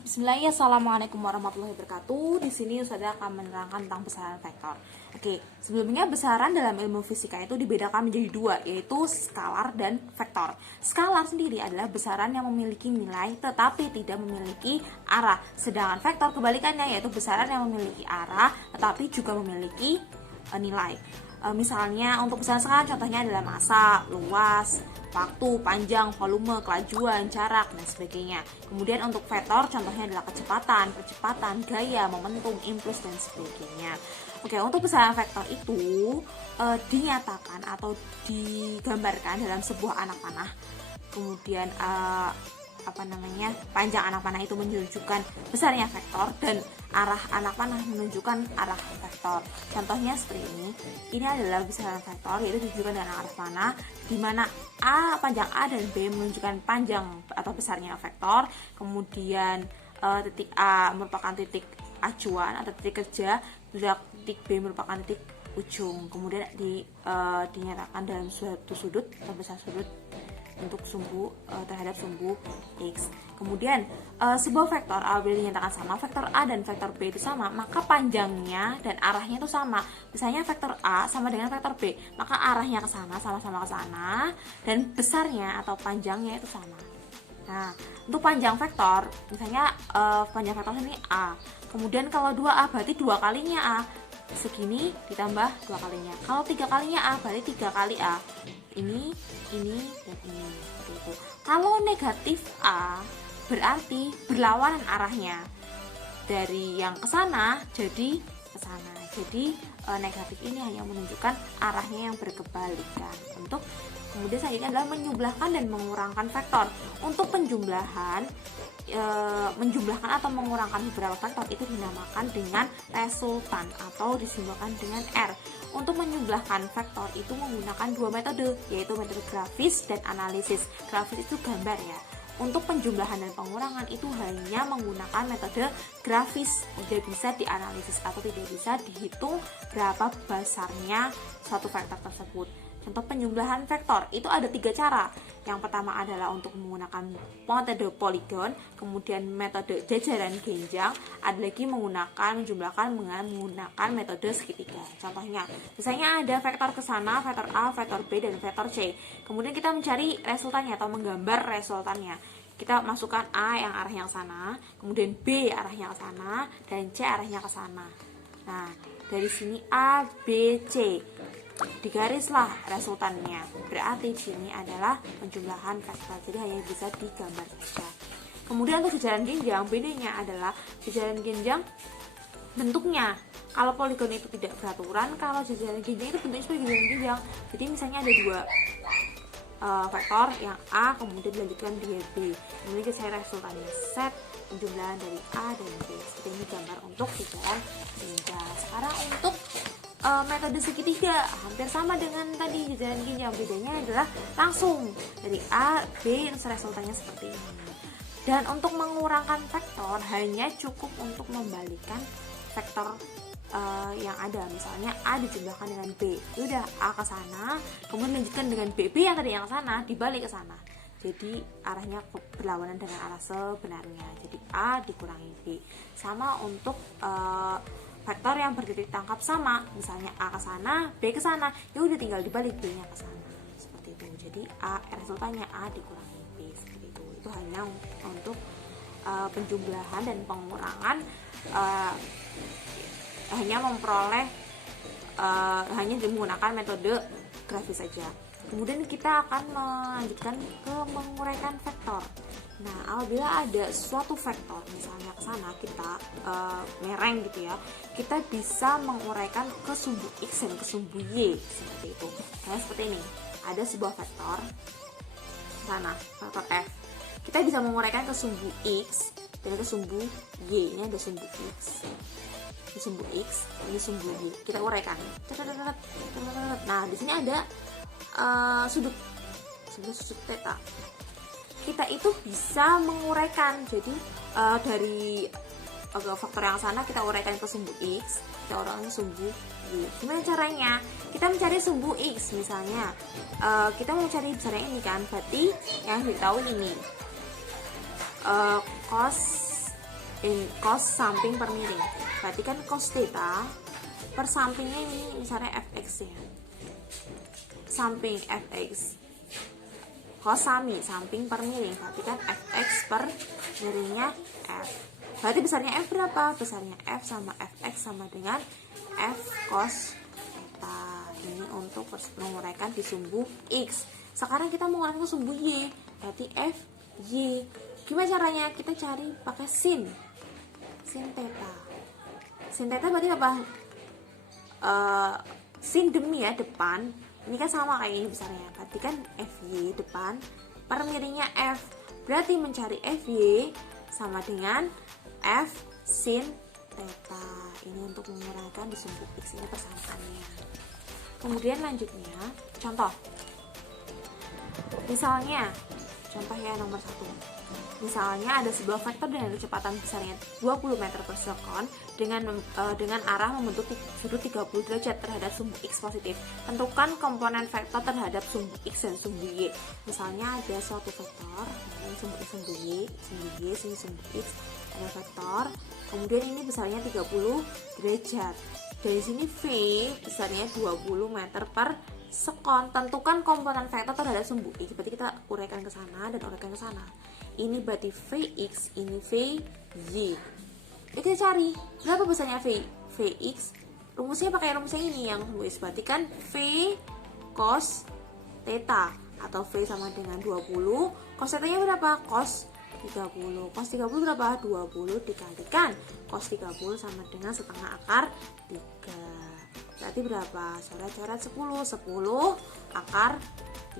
Bismillahirrahmanirrahim. Assalamualaikum warahmatullahi wabarakatuh. Di sini Ustazah akan menerangkan tentang besaran vektor. Oke, sebelumnya besaran dalam ilmu fisika itu dibedakan menjadi dua, yaitu skalar dan vektor. Skalar sendiri adalah besaran yang memiliki nilai tetapi tidak memiliki arah. Sedangkan vektor kebalikannya, yaitu besaran yang memiliki arah tetapi juga memiliki nilai. Misalnya untuk besaran skala contohnya adalah massa, luas, waktu, panjang, volume, kelajuan, jarak, dan sebagainya. Kemudian untuk vektor contohnya adalah kecepatan, gaya, momentum, impuls, dan sebagainya. Oke, untuk besaran vektor itu dinyatakan atau digambarkan dalam sebuah anak panah. Kemudian panjang anak panah itu menunjukkan besarnya vektor dan arah anak panah menunjukkan arah vektor. Contohnya seperti ini. Ini adalah besaran vektor, yaitu ditunjukkan dengan arah panah, di mana panjang A dan B menunjukkan panjang atau besarnya vektor. Kemudian titik A merupakan titik acuan atau titik kerja, titik B merupakan titik ujung. Kemudian dinyatakan dalam suatu sudut atau besar sudut untuk sumbu terhadap sumbu X. Kemudian sebuah vektor apabila dinyatakan sama, vektor A dan vektor B itu sama, maka panjangnya dan arahnya itu sama. Misalnya vektor A sama dengan vektor B, maka arahnya ke sana, sama-sama ke sana, dan besarnya atau panjangnya itu sama. Nah, untuk panjang vektor, misalnya panjang vektor ini A. Kemudian kalau 2A berarti 2 kalinya A. Segini ditambah 2 kalinya. Kalau 3 kalinya A berarti 3 kali A. Ini, dan ini, seperti itu. Kalau negatif A berarti berlawanan arahnya, dari yang ke sana jadi ke sana. Jadi negatif ini hanya menunjukkan arahnya yang berkebalikan. Untuk kemudian selanjutnya adalah menjumlahkan dan mengurangkan vektor. Untuk menjumlahkan atau mengurangkan beberapa vektor itu dinamakan dengan resultan atau disimbolkan dengan R. Untuk menjumlahkan vektor itu menggunakan dua metode, yaitu metode grafis dan analisis. Grafis itu gambar ya. Untuk penjumlahan dan pengurangan itu hanya menggunakan metode grafis, tidak bisa dianalisis atau tidak bisa dihitung berapa besarnya suatu vektor tersebut. Contoh penjumlahan vektor itu ada 3 cara. Yang pertama adalah untuk menggunakan metode poligon, kemudian metode jajaran genjang, ada lagi menjumlahkan dengan menggunakan metode segitiga. Contohnya, misalnya ada vektor ke sana, vektor A, vektor B, dan vektor C. Kemudian kita mencari resultannya atau menggambar resultannya. Kita masukkan A yang arahnya ke sana, kemudian B arahnya ke sana, dan C arahnya ke sana. Nah, dari sini A, B, C. Digarislah resultannya. Berarti di sini adalah penjumlahan vektor. Jadi hanya bisa digambar saja. Kemudian untuk jajaran genjang, bedanya adalah jajaran genjang bentuknya. Kalau poligon itu tidak beraturan, kalau jajaran genjang itu bentuknya seperti jajaran genjang. Jadi misalnya ada 2 vektor yang A kemudian dilanjutkan dengan B. Kemudian kita cari resultannya, set penjumlahan dari A dan B. Seperti ini gambar untuk jajaran genjang. Sekarang untuk metode segitiga hampir sama dengan tadi jajaran genjang, bedanya adalah langsung dari A, B, resultannya seperti ini. Dan untuk mengurangkan vektor hanya cukup untuk membalikan vektor yang ada. Misalnya A dijumlahkan dengan B, udah A ke sana, kemudian lanjutkan dengan B yang tadi yang ke sana dibalik ke sana. Jadi arahnya berlawanan dengan arah sebenarnya. Jadi A dikurangi B. Sama untuk vektor yang bertitik tangkap sama, misalnya A ke sana, B ke sana, ya udah tinggal dibalik B-nya ke sana. Seperti itu. Jadi resultannya A dikurangi B, seperti itu. Itu hanya untuk penjumlahan dan pengurangan, hanya memperoleh hanya menggunakan metode grafis saja. Kemudian kita akan melanjutkan ke menguraikan vektor. Nah, apabila ada suatu vektor, misalnya ke sana kita mereng gitu ya, kita bisa menguraikan ke sumbu X dan ke sumbu Y seperti itu. Nah, seperti ini. Ada sebuah vektor sana, vektor F. Kita bisa menguraikan ke sumbu X dan ke sumbu Y. Ini ada sumbu X. Ini sumbu X, ini sumbu Y. Kita uraikan. Nah, di sini ada sudut theta. Kita itu bisa menguraikan, jadi dari faktor yang sana kita uraikan ke sumbu X, kita uraikan ke sumbu Y. Gimana caranya? Kita mencari sumbu X, misalnya kita mau cari besarnya ini kan, berarti yang ditahu ini cos cos samping per miring. Berarti kan cos theta per sampingnya ini misalnya fx ya. Samping fx cos sami samping per miring. Berarti kan fx per miringnya f. Berarti besarnya f berapa? Besarnya f sama fx sama dengan f cos theta. Ini untuk menguraikan di sumbu x. Sekarang kita menguraikan ke sumbu y. Berarti f y. Gimana caranya? Kita cari pakai sin theta. Sin theta berarti apa? Sin demi ya depan. Ini kan sama kayak ini besarnya. Berarti kan fy depan per miringnya f. Berarti mencari fy sama dengan f sin theta. Ini untuk menguraikan di sumbu x, ini persamaannya. Kemudian lanjutnya contoh. Misalnya contoh ya nomor 1. Misalnya ada sebuah vektor dengan kecepatan besarnya 20 meter per sekon dengan arah membentuk sudut 30 derajat terhadap sumbu x positif. Tentukan komponen vektor terhadap sumbu x dan sumbu y. Misalnya ada suatu vektor, ini sumbu x, sumbu y, sini sumbu x, ada vektor. Kemudian ini besarnya 30 derajat. Dari sini v besarnya 20 meter per sekon. Tentukan komponen vektor terhadap sumbu x. Berarti kita uraikan ke sana dan uraikan ke sana. Ini berarti vx, ini vy. Jadi kita cari berapa besarnya vx. Rumusnya pakai rumus yang ini yang sumbu x. Berarti kan v cos theta atau v sama dengan 20. Cos theta-nya berapa? Cos 30. Cos 30 berapa? 20 dikalikan cos 30 sama dengan setengah akar 3. Berarti berapa? Coret-coret 10 akar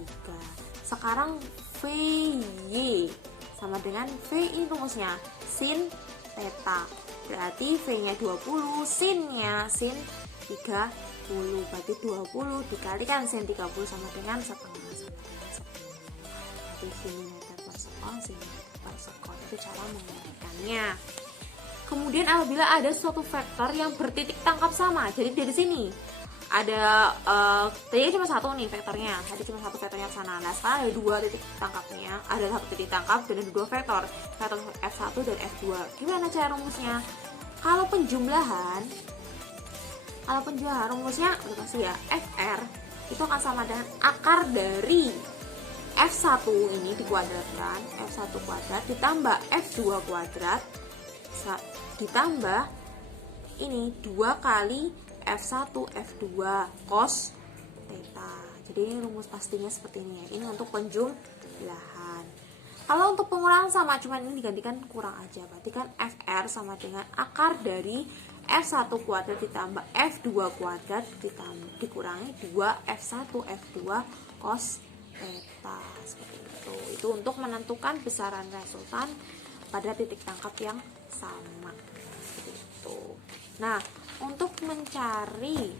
3. Sekarang VY sama dengan V, ini rumusnya sin theta. Berarti V-nya 20, sin-nya sin 30. Berarti 20 dikalikan sin 30 sama dengan setengah sama dengan 10. Berarti sini meter per sekon, sini meter per sekon. Itu cara menguraikannya. Kemudian apabila ada suatu vektor yang bertitik tangkap sama, jadi dari sini ada tadi cuma satu nih vektornya, tadi cuma satu vektornya ke sana. Nah sekarang ada dua titik tangkapnya, ada satu titik tangkap dan ada dua vektor f1 dan f2. Gimana cara rumusnya? Kalau penjumlahan rumusnya udah pasti ya, fr itu akan sama dengan akar dari f1 ini dikuadratkan, f1 kuadrat ditambah f2 kuadrat ditambah ini 2 kali f1 f2 cos theta. Jadi ini rumus pastinya seperti ini ya. Ini untuk penjumlahan. Kalau untuk pengurangan sama, cuman ini digantikan kurang aja. Berarti kan fr sama dengan akar dari f1 kuadrat ditambah f2 kuadrat dikurangi 2 f1 f2 cos theta. Seperti itu. Itu untuk menentukan besaran resultan pada titik tangkap yang sama. Seperti itu. Nah, untuk mencari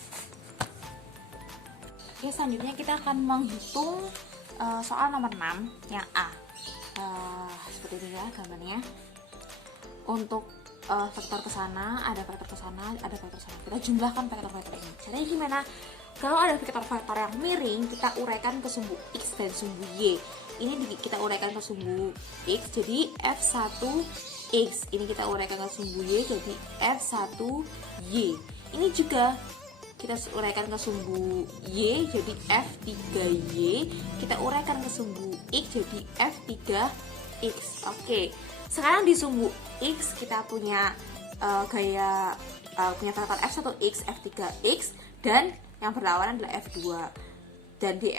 selanjutnya kita akan menghitung soal nomor 6 yang A. Seperti ini ya gambarnya. Untuk vektor ke sana, ada vektor ke sana, ada vektor ke sana. Kita jumlahkan vektor-vektor ini. Caranya gimana? Kalau ada vektor-vektor yang miring, kita uraikan ke sumbu x dan sumbu y. Ini kita uraikan ke sumbu x jadi f1x. Ini kita uraikan ke sumbu y jadi f1y. Ini juga kita uraikan ke sumbu y jadi f3y. Kita uraikan ke sumbu x jadi f3x. Oke. Sekarang di sumbu x kita punya punya vektor f1x, f3x dan yang berlawanan adalah f2. Dan di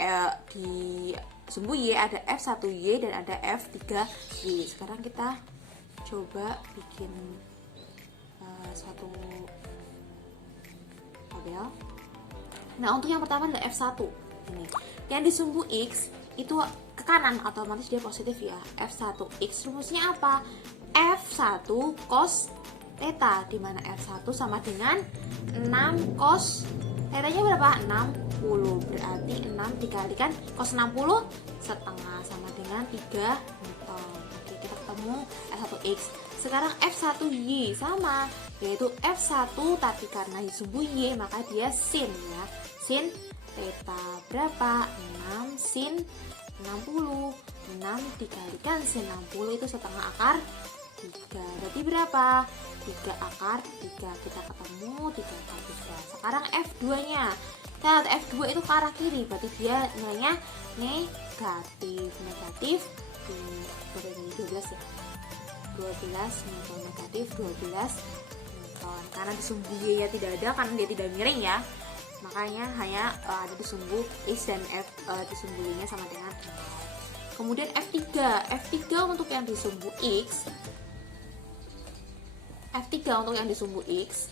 sumbu y ada f1y dan ada f3y. Sekarang kita coba bikin suatu tabel. Nah, untuk yang pertama adalah f1 ini. Yang di sumbu x itu ke kanan, otomatis dia positif ya. f1x rumusnya apa? f1 cos theta, di mana f1 sama dengan 6 cos theta-nya berapa? 60. Berarti 6 dikalikan cos 60 setengah sama dengan 3 newton. Oke, kita ketemu f1x. Sekarang f1y sama, yaitu f1 tapi karena sumbu y maka dia sin ya. Sin theta berapa? 6 sin 60. 6 dikalikan sin 60 itu setengah akar 3. Berarti berapa? 3 akar 3. Kita ketemu 3 akar 3. Sekarang F2 nya, kita lihat F2 itu ke arah kiri, berarti dia nilainya negatif berapa ini? 12 ya, 12 Newton, negatif 12 Newton. Karena di sumbu Y nya tidak ada, karena dia tidak miring ya, makanya hanya ada di sumbu X dan F, di sumbu Y nya sama dengan 0. Kemudian F3 untuk yang di sumbu X, untuk yang di sumbu X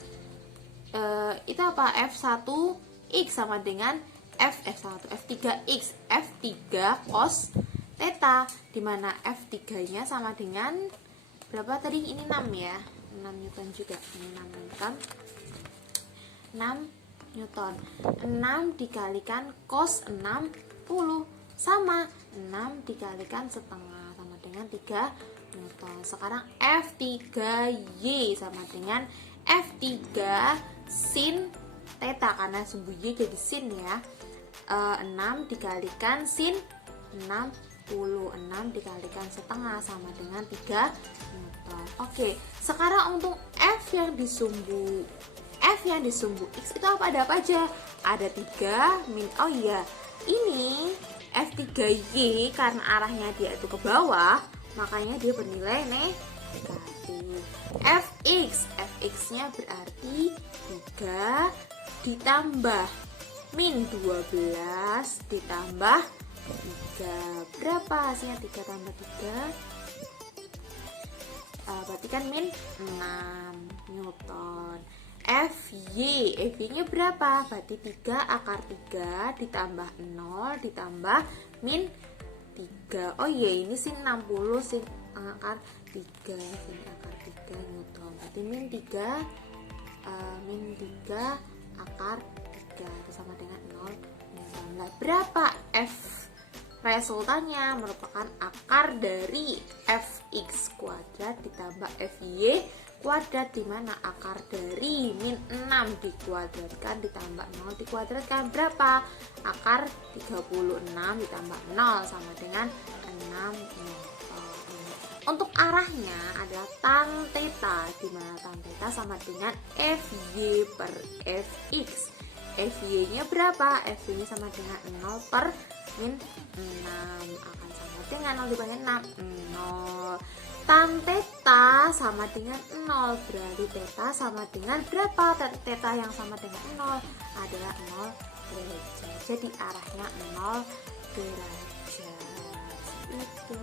itu apa? F1X sama dengan F3X, F3 cos theta, dimana F3 nya sama dengan berapa tadi? Ini 6 ya, 6 Newton juga, ini 6 Newton, 6 Newton. 6 dikalikan cos 60 sama 6 dikalikan setengah sama dengan 3 Newton. Sekarang F3Y sama dengan F3 sin theta, karena sumbu Y jadi sin ya. 6 dikalikan sin 60, 6 dikalikan setengah sama dengan 3 Newton. Oke, sekarang untuk F yang di sumbu X itu ada apa aja? Ada 3 min, oh iya, ini F3Y karena arahnya dia itu ke bawah, makanya dia bernilai negatif. Fx nya berarti 3 ditambah min 12 ditambah 3. Berapa hasilnya? 3 tambah 3 berarti kan min 6 Newton. Fy nya berapa? Berarti 3 akar 3 ditambah 0 ditambah min 3. Oh iya, ini sin 60 sin akar 3 Newton. Berarti min 3 akar 3 itu sama dengan 0 Newton. Nah, berapa F resultannya? Merupakan akar dari Fx kuadrat ditambah Fy kuadrat, dimana akar dari min 6 dikuadratkan ditambah 0 dikuadratkan berapa? Akar 36 ditambah 0 sama dengan 6 Newton. Untuk arahnya adalah tan theta, dimana tan theta sama dengan Fy per Fx. Fy nya berapa? Fy nya sama dengan 0 per min 6, akan sama dengan 0 dibagi 6, 0. Tan theta sama dengan 0, berarti theta sama dengan berapa? Theta yang sama dengan 0 adalah 0 derajat. Jadi arahnya 0 derajat. Itu.